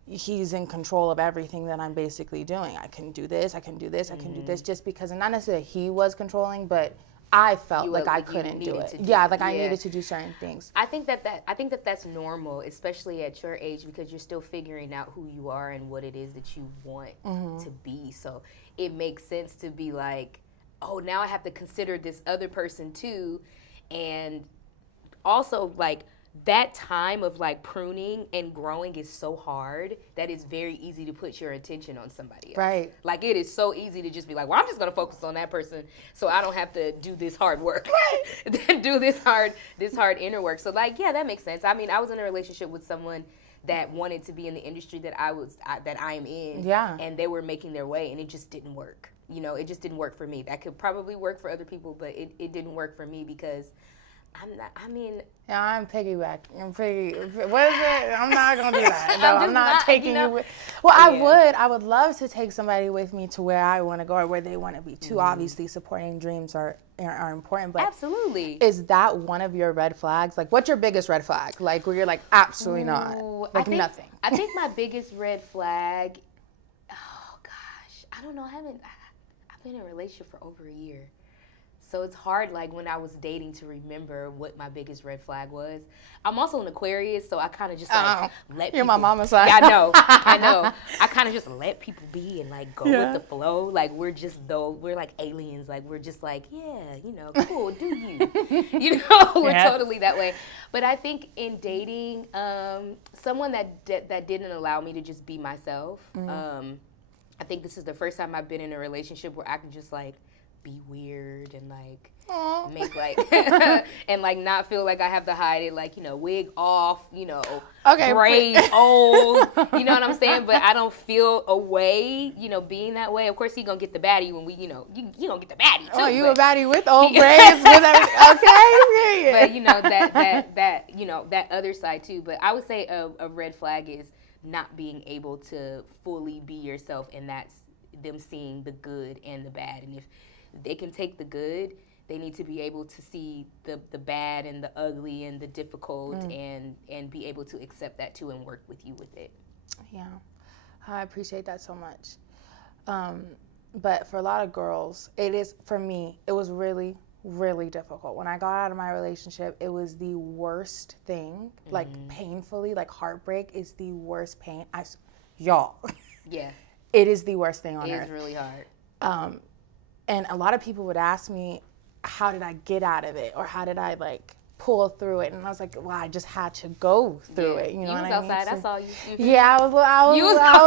he's in control of everything that I'm basically doing. I can do this, I can do this, I can do this, just because, and not necessarily he was controlling, but I felt like I couldn't do it. I needed to do certain things. I think that's normal, especially at your age, because you're still figuring out who you are and what it is that you want to be. So it makes sense to be like, oh, now I have to consider this other person too, and also, like, that time of, like, pruning and growing is so hard that it's very easy to put your attention on somebody else. Right. Like, it is so easy to just be like, well, I'm just going to focus on that person so I don't have to do this hard work. Right. Do this hard inner work. So, like, yeah, that makes sense. I mean, I was in a relationship with someone that wanted to be in the industry that I am in. Yeah. And they were making their way, and it just didn't work. You know, it just didn't work for me. That could probably work for other people, but it didn't work for me because I'm piggybacking. What is it? I'm not going to do that. No, I'm not taking you with. Well, I would love to take somebody with me to where I want to go or where they want to be too. Obviously, supporting dreams are important, but absolutely. Is that one of your red flags? Like, what's your biggest red flag? Like, where you're like, absolutely not. Like, nothing. I think my biggest red flag, oh gosh, I don't know. I've been in a relationship for over a year. So it's hard, like, when I was dating to remember what my biggest red flag was. I'm also an Aquarius, so I kind of just, like, let people... You're my mama's side. Yeah, I know. I kind of just let people be and, like, go with the flow. Like, we're like aliens. Like, we're just like, yeah, you know, cool, do you. You know, we're totally that way. But I think in dating, someone that didn't allow me to just be myself, I think this is the first time I've been in a relationship where I can just, like, be weird and, like, make, like, and, like, not feel like I have to hide it, like, you know, wig off, you know, braids old, you know what I'm saying? But I don't feel a way, you know, being that way. Of course, he gonna get the baddie when we, you know, you don't get the baddie too. Oh, you a baddie with old braids, with everything. Okay. But, you know, that you know, that other side too. But I would say a red flag is not being able to fully be yourself, and that's them seeing the good and the bad. And if they can take the good, they need to be able to see the bad and the ugly and the difficult and be able to accept that too and work with you with it. Yeah, I appreciate that so much. But for a lot of girls, for me, it was really, really difficult. When I got out of my relationship, it was the worst thing, like painfully, like heartbreak is the worst pain. Y'all. Yeah. It is the worst thing on earth. It is really hard. And a lot of people would ask me, how did I get out of it? Or how did I, like, pull through it? And I was like, well, I just had to go through it. You know what I mean? You was outside. I saw you. Mm-hmm. Yeah, I was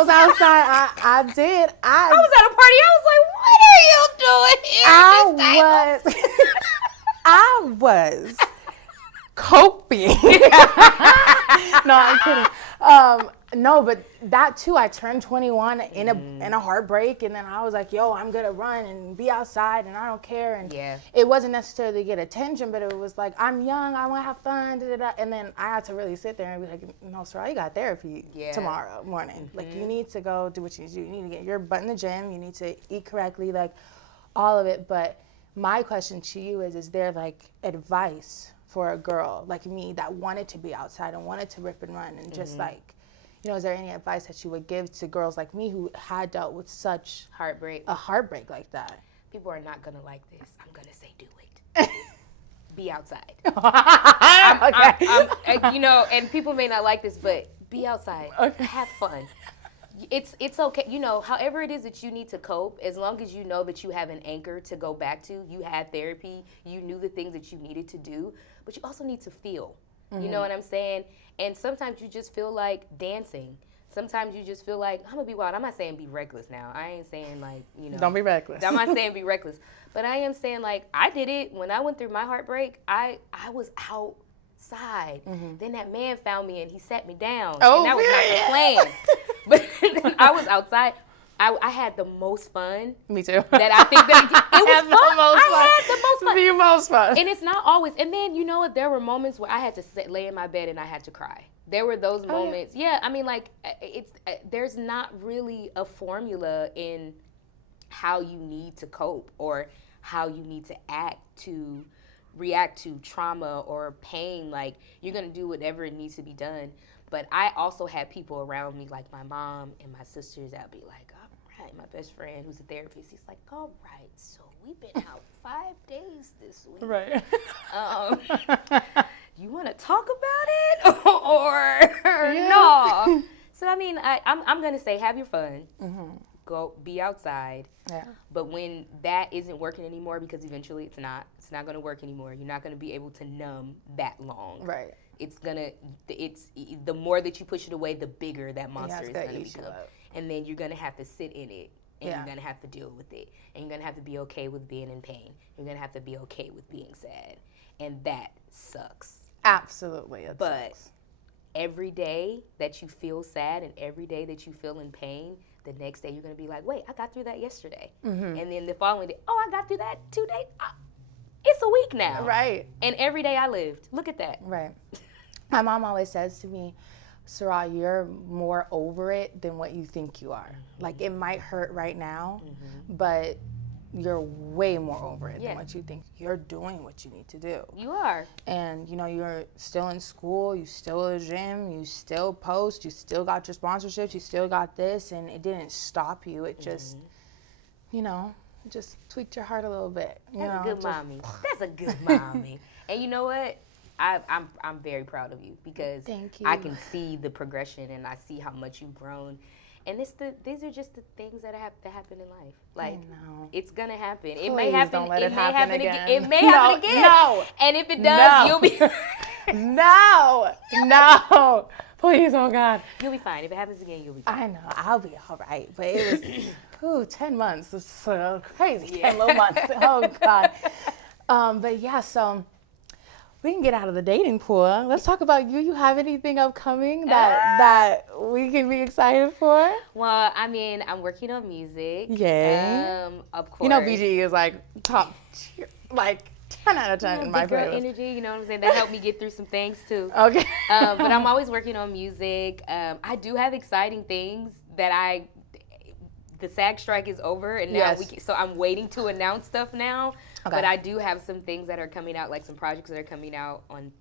outside. I did. I was at a party. I was like, what are you doing here? I was coping. No, I'm kidding. No, but that too, I turned 21 in a heartbreak, and then I was like, yo, I'm gonna run and be outside, and I don't care. And it wasn't necessarily to get attention, but it was like, I'm young, I wanna have fun, da-da-da. And then I had to really sit there and be like, no, Sy'rai, you got therapy tomorrow morning. Like, you need to go do what you need to do. You need to get your butt in the gym, you need to eat correctly, like, all of it. But my question to you is there, like, advice for a girl like me that wanted to be outside and wanted to rip and run and just, like, you know, is there any advice that you would give to girls like me who had dealt with such a heartbreak like that? people are not gonna like this. I'm gonna say do it. Be outside. You know, and people may not like this, but be outside. Okay. Have fun. It's okay. You know, however it is that you need to cope, as long as you know that you have an anchor to go back to, you had therapy, you knew the things that you needed to do, but you also need to feel. Mm-hmm. You know what I'm saying? And sometimes you just feel like dancing. Sometimes you just feel like, I'm gonna be wild. I'm not saying be reckless now. I ain't saying like, you know. Don't be reckless. I'm not saying be reckless. But I am saying like, I did it when I went through my heartbreak. I was outside. Mm-hmm. Then that man found me and he sat me down. Oh, and that was not the plan. But I was outside. I had the most fun. Me too. That I think that it was fun. I had the most fun. The most fun. And it's not always. And then, you know what? There were moments where I had to lay in my bed and I had to cry. There were those moments. Yeah, I mean, like, there's not really a formula in how you need to cope or how you need to react to trauma or pain. Like, you're going to do whatever it needs to be done. But I also had people around me, like my mom and my sisters, that would be like, all right, my best friend who's a therapist, he's like, all right, so we've been out 5 days this week. Right. You want to talk about it or no? So, I mean, I'm going to say have your fun. Mm-hmm. Go be outside. Yeah. But when that isn't working anymore, because eventually it's not going to work anymore. You're not going to be able to numb that long. Right. It's the more that you push it away, the bigger that monster is going to become. And then you're going to have to sit in it. And you're going to have to deal with it. And you're going to have to be okay with being in pain. You're going to have to be okay with being sad. And that sucks. Absolutely. But every day that you feel sad and every day that you feel in pain, the next day you're going to be like, wait, I got through that yesterday. Mm-hmm. And then the following day, I got through that 2 days. It's a week now. Right. And every day I lived. Look at that. Right. My mom always says to me, Sy'rai, you're more over it than what you think you are. Mm-hmm. Like, it might hurt right now, mm-hmm. but you're way more over it than what you think. You're doing what you need to do. You are. And, you know, you're still in school, you still at the gym, you still post, you still got your sponsorships, you still got this, and it didn't stop you. It just, you know, just tweaked your heart a little bit. That's a good mommy. That's a good mommy. And you know what? I'm very proud of you because Thank you. I can see the progression and I see how much you've grown. And these are just the things that have to happen in life. Like, it's gonna happen. Please, it may happen. Don't let it happen again. It may happen again. No. And if it does, you'll be. No. Please, oh God. You'll be fine. If it happens again, you'll be fine. I know. I'll be all right. But it was 10 months. It's so crazy. 10 little months. Oh God. But yeah. So. We can get out of the dating pool. Let's talk about you. You have anything upcoming that we can be excited for? Well, I mean, I'm working on music. Yay. Of course. You know, BG is like top, like 10 out of 10 in my girl playlist. Energy, you know what I'm saying? That helped me get through some things too. Okay. But I'm always working on music. I do have exciting things that the SAG strike is over, and now so I'm waiting to announce stuff now. Okay. But I do have some things that are coming out, like some projects that are coming out on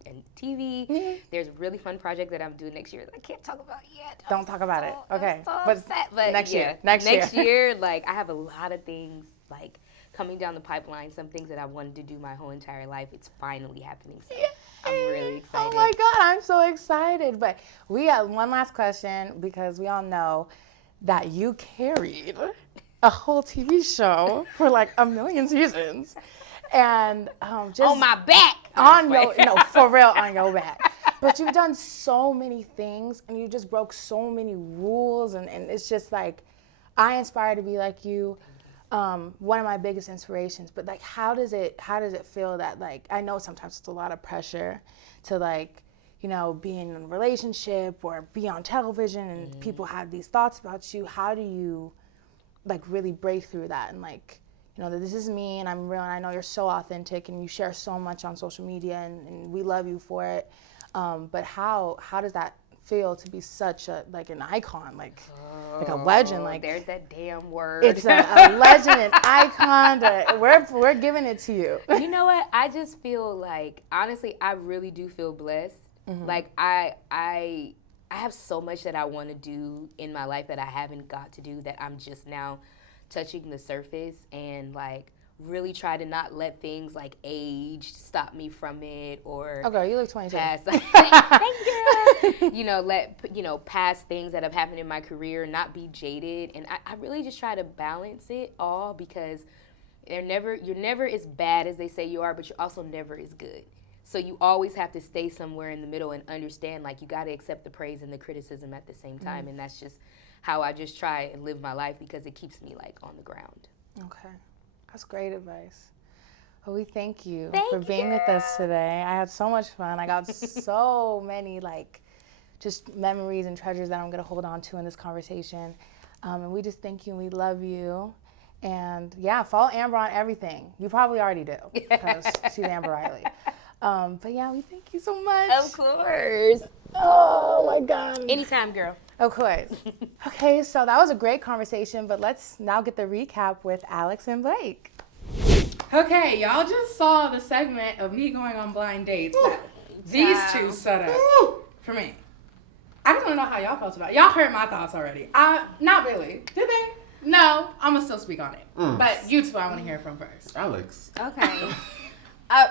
TV. Mm-hmm. There's a really fun project that I'm doing next year that I can't talk about yet. Don't talk about it. Okay. I'm so upset, but next year. Next year, like, I have a lot of things, like, coming down the pipeline, some things that I wanted to do my whole entire life. It's finally happening. So I'm really excited. Oh my God, I'm so excited. But we have one last question because we all know that you carried a whole TV show for like 1 million seasons. And just on my back. For real, on your back. But you've done so many things and you just broke so many rules and it's just like, I aspire to be like you. One of my biggest inspirations, but like, how does it feel that, like, I know sometimes it's a lot of pressure to, like, you know, be in a relationship or be on television and people have these thoughts about you. How do you, like, really break through that and, like, you know, that this is me and I'm real and I know you're so authentic and you share so much on social media and we love you for it. But how does that feel to be such a, like, an icon, like a legend? Like, there's that damn word. It's a legend, an icon. We're giving it to you. You know what? I just feel like, honestly, I really do feel blessed. Mm-hmm. Like, I have so much that I want to do in my life that I haven't got to do, that I'm just now touching the surface and, like, really try to not let things like age stop me from it, or Oh, girl, you look 22. past, thanks, girl. Past things that have happened in my career, not be jaded, and I really just try to balance it all, because you're never as bad as they say you are, but you're also never as good. So you always have to stay somewhere in the middle and understand, like, you got to accept the praise and the criticism at the same time, and that's just how I just try and live my life, because it keeps me like on the ground. Okay. That's great advice. Well, we thank you Thank for being with us today. I had so much fun. I got so many, like, just memories and treasures that I'm going to hold on to in this conversation. And we just thank you, and we love you. And, yeah, follow Amber on everything. You probably already do, because she's Amber Riley. But, yeah, we thank you so much. Of course. Oh, my God. Anytime, girl. Of course. Okay, so that was a great conversation, but let's now get the recap with Alex and Blake. Okay, y'all just saw the segment of me going on blind dates that these two set up for me. I just want to know how y'all felt about it. Y'all heard my thoughts already. Not really. Did they? No, I'm going to still speak on it. But you two I want to hear from first. Alex. Okay.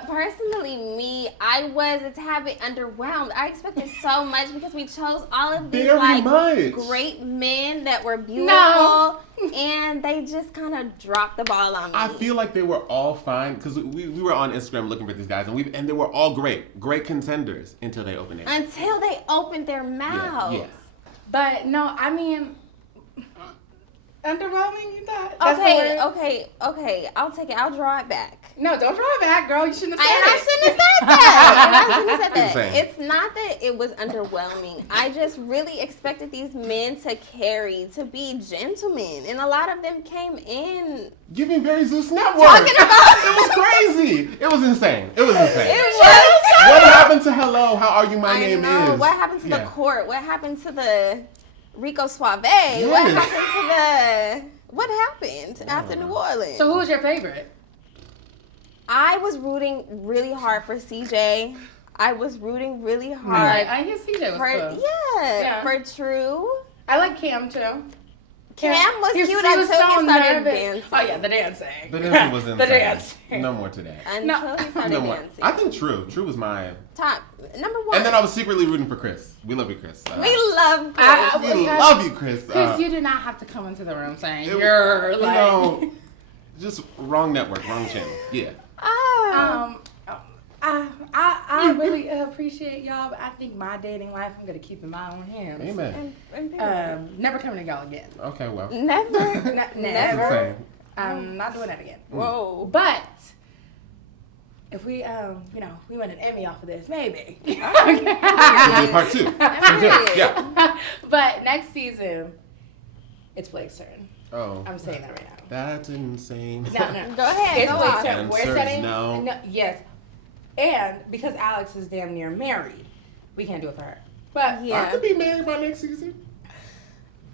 Personally, me, I was a tad bit underwhelmed. I expected so much because we chose all of these great men that were beautiful, and they just kind of dropped the ball on me. I feel like they were all fine, because we were on Instagram looking for these guys, and they were all great contenders until they opened their mouths. Until they opened their mouths. Yeah. But no, I mean, underwhelming, you thought? Okay. I'll take it. I'll draw it back. No, don't draw it back, girl. You shouldn't have said I shouldn't have said that. It's not that it was underwhelming. I just really expected these men to be gentlemen, and a lot of them came in giving very Zeus Network. Talking about it was crazy. It was insane. It was. What happened to hello? How are you? My name is. What happened to the court? What happened to the Rico Suave? Yes. What happened after New Orleans? So who was your favorite? I was rooting really hard for CJ. I was rooting really hard. I guess CJ was cool. Yeah, for True. I like Cam too. Cam was cute until he started dancing. Oh yeah, the dancing. The dancing was insane. The dancing. No more to that. Until he started dancing. I think True was my top number one. And then I was secretly rooting for Chris. We love you, Chris. We love Chris. We love you, Chris. Chris, you did not have to come into the room saying you're like. Just wrong network, wrong channel. Yeah. I really appreciate y'all, but I think my dating life, I'm going to keep in my own hands. Amen. Never coming to y'all again. Okay, well. Never. Never. I'm not doing that again. Whoa. But if we, we win an Emmy off of this, maybe. Part two. Yeah. But next season, it's Blake's turn. Oh. I'm saying that right now. That's insane. No. Go ahead. It's Blake's turn. We're setting. No. Yes. And because Alex is damn near married, we can't do it for her. But I could be married by next season.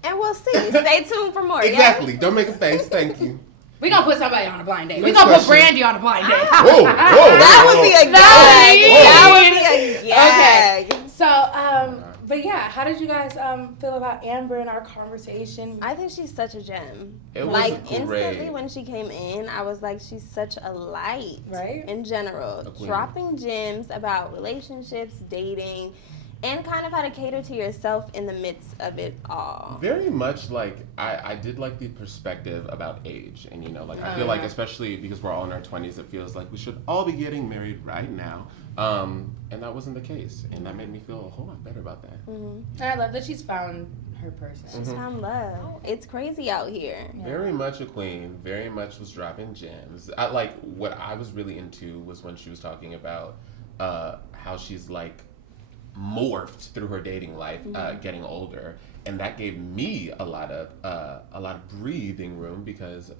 And we'll see. Stay tuned for more. Exactly. Yes? Don't make a face. Thank you. We're going to put somebody on a blind date. We're going to put Brandy on a blind date. That would be a gag. That would be a gag. Okay. So, but yeah, how did you guys feel about Amber and our conversation? I think she's such a gem. It was instantly when she came in, I was like, she's such a light. Right? In general. Dropping gems about relationships, dating, and kind of how to cater to yourself in the midst of it all. Very much like, I did like the perspective about age. And, I feel like, especially because we're all in our 20s, it feels like we should all be getting married right now. And that wasn't the case. And that made me feel a whole lot better about that. Mm-hmm. And I love that she's found her person. She's found love. It's crazy out here. Yeah. Very much a queen. Very much was dropping gems. What I was really into was when she was talking about how she's morphed through her dating life, getting older, and that gave me a lot of breathing room because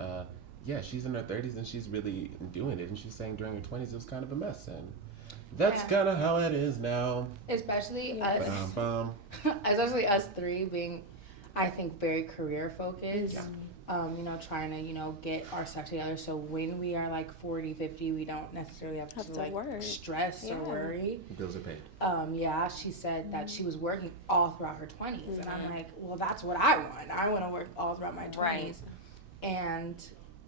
she's in her 30s and she's really doing it, and she's saying during her 20s it was kind of a mess, and that's kind of how it is now. Especially us three being, I think, very career focused. Yeah. Trying to, get our stuff together. So when we are 40, 50, we don't necessarily have to stress or worry. Bills are paid. She said that she was working all throughout her 20s. Mm-hmm. And I'm like, well, that's what I want. I want to work all throughout my 20s. Right. And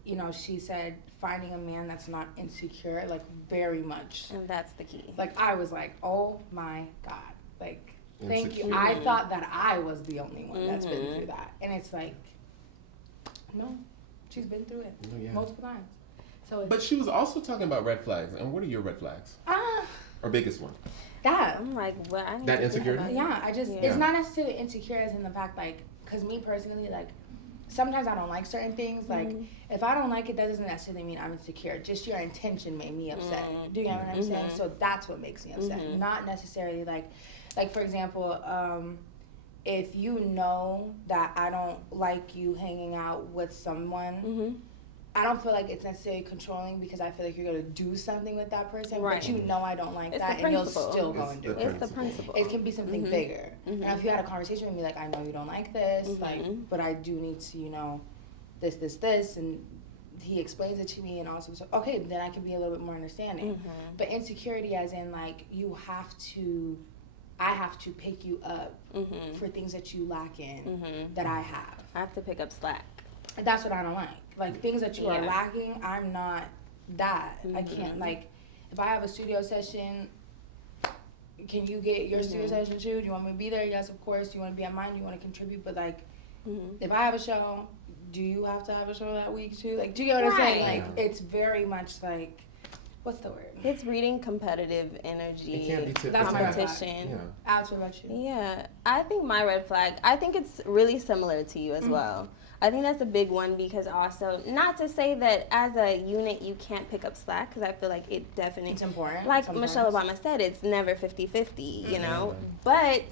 you know, she said finding a man that's not insecure, like very much. And that's the key. Like I was like, oh my God. Like, thank you. Insecure. I thought that I was the only one that's been through that. And it's like, no, she's been through it multiple times. So But she was also talking about red flags. And what are your red flags? Or biggest one? that. I'm like, what? I need That to think insecurity? about it. Yeah, I just, Yeah. it's not necessarily insecure as in the fact, like, because me personally, like, sometimes I don't like certain things. Like, if I don't like it, that doesn't necessarily mean I'm insecure. Just your intention made me upset. Do you know what I'm saying? So that's what makes me upset. Not necessarily, like, for example, if you know that I don't like you hanging out with someone, I don't feel like it's necessarily controlling because I feel like you're going to do something with that person, Right. but you know I don't like It's that, the and you'll principle. still go and do it. It's the principle. It can be something bigger. And if you had a conversation with me, like, I know you don't like this, like, but I do need to, you know, this, and he explains it to me, and also, so, okay, then I can be a little bit more understanding. But insecurity as in, like, I have to pick you up for things that you lack in that I have. I have to pick up slack. That's what I don't like. Like, things that you are lacking, I'm not that. I can't, like, if I have a studio session, can you get your studio session too? Do you want me to be there? Yes, of course. Do you want to be at mine? Do you want to contribute? But, like, if I have a show, do you have to have a show that week too? Like, do you know what I'm saying? Like, it's very much like, what's the word? It's reading competitive energy, It can't be tit for That's my tat. competition. Yeah. Alex, what about you? Yeah, I think my red flag, I think it's really similar to you as well. I think that's a big one because also, not to say that as a unit you can't pick up slack, because I feel like it definitely, It's important. like sometimes. Michelle Obama said, it's never 50-50, you know? But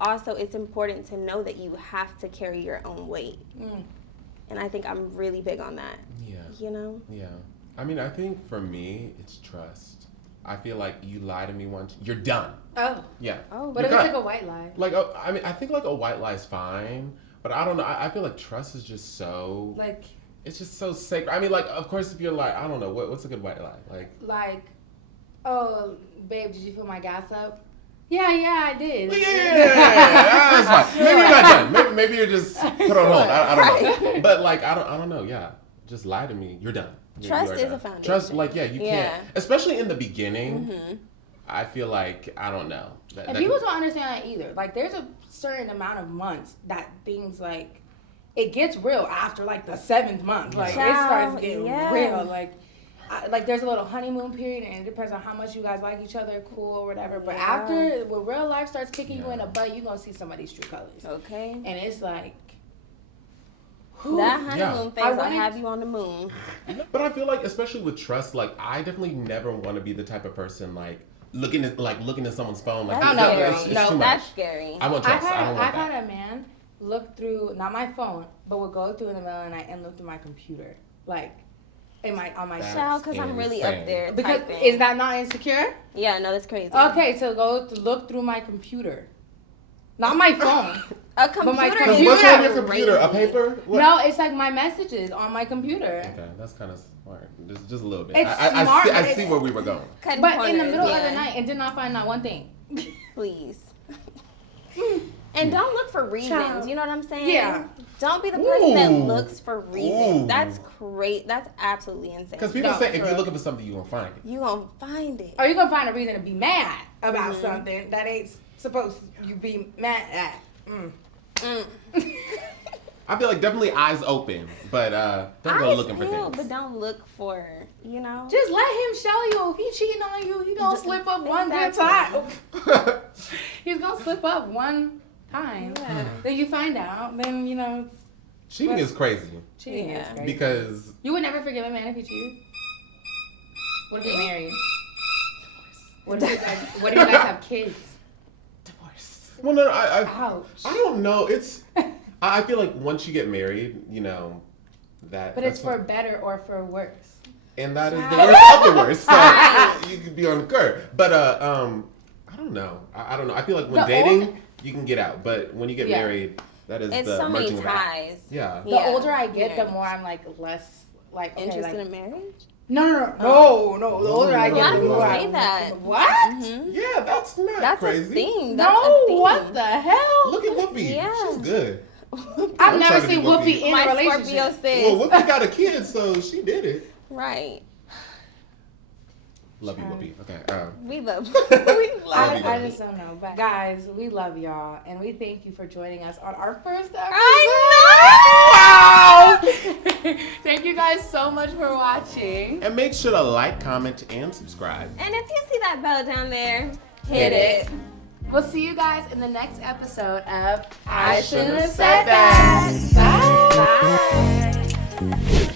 also it's important to know that you have to carry your own weight. And I think I'm really big on that, Yeah. you know? Yeah. I mean, I think for me, it's trust. I feel like you lie to me once, you're done. Oh. Yeah. Oh, What You're if it's done. like a white lie? Like, I mean, I think like a white lie is fine, but I don't know. I feel like trust is just so. Like, It's just so sacred. I mean, like, of course, if you're like, I don't know, what's a good white lie? Like, oh, babe, did you fill my gas up? Yeah, I did. yeah, that's fine. Maybe you're not done. Maybe you're just put on hold. I don't know. But like, I don't know. Yeah, just lie to me. You're done. Trust You are is done. a foundation. Trust, like, yeah, you Yeah. can't, especially in the beginning. I feel like I don't know. And people don't understand that either. Like, there's a certain amount of months that things like, it gets real after like the 7th month. Like, it starts getting real. Like there's a little honeymoon period, and it depends on how much you guys like each other, cool or whatever. But after, when real life starts kicking you in the butt, you're gonna see somebody's true colors. Okay. And it's like, That honeymoon phase, I I'll wanted- have you on the moon. But I feel like, especially with trust, like I definitely never want to be the type of person like looking at someone's phone. Like, That's no, scary. it's too No, much. that's scary. I want I've trust. I don't want that. had a man look through, not my phone, but would go through in the middle of the night and look through my computer, like on my That's Child, because I'm really up insane. there Because typing. is that not insecure? Yeah, no, that's crazy. Okay, so go to look through my computer, not my phone. A computer, my is computer- What's on your crazy. computer? A paper? What? No, it's like my messages on my computer. Okay, that's kind of smart. Just a little bit. It's I smart, see, but I it's- see where we were going. Cutting But in the corners, middle of yeah. the night and did not find not one thing. Please. And don't look for reasons. Child. You know what I'm saying? Yeah. Don't be the person that Ooh. looks for reasons. Ooh. That's great. That's absolutely insane. Because people No, say if for you're real. looking for something, you're gonna find it. You gonna find it. Or you gonna find a reason to be mad about something that ain't supposed you be mad at. I feel like definitely eyes open, but don't go Eyes looking for peeled, things. but don't look for, you know. Just let him show you. If he cheating on you, he gonna slip up one good Exactly. time. He's gonna slip up one time. Yeah. Then you find out. Then you know Cheating is crazy cheating is Yeah. crazy. because You would never forgive a man if he cheated. What if you're married? What if you guys have kids? well, no, Ouch. I don't know. It's I feel like once you get married, you know that. But it's that's for better or for worse. and that is the worst of the worst. So you could be on the curve, but I don't know. I don't know. I feel like when The dating, older- you can get out, but when you get Yeah. married, that is It's the so many merging of out. ties. Yeah. The Yeah. older I get, the Marriage. more I'm like less like okay, Interested like, in marriage? No. The older I A get, lot the of people more say I'm that. What? Yeah, that's not That's crazy. a thing. That's No, a thing. what the hell? Look at Whoopi. Yeah. She's good. I've never seen Whoopi in a My relationship. Scorpio sis. Well, Whoopi got a kid, so she did it. Right. Love you, Whoopi. Okay. We love we love I just don't know. But guys, we love y'all. And we thank you for joining us on our first episode. I Wow! Thank you guys so much for watching. And make sure to like, comment, and subscribe. And if you see that bell down there, hit it. We'll see you guys in the next episode of I Shouldn't Have Said That. Bye. Bye.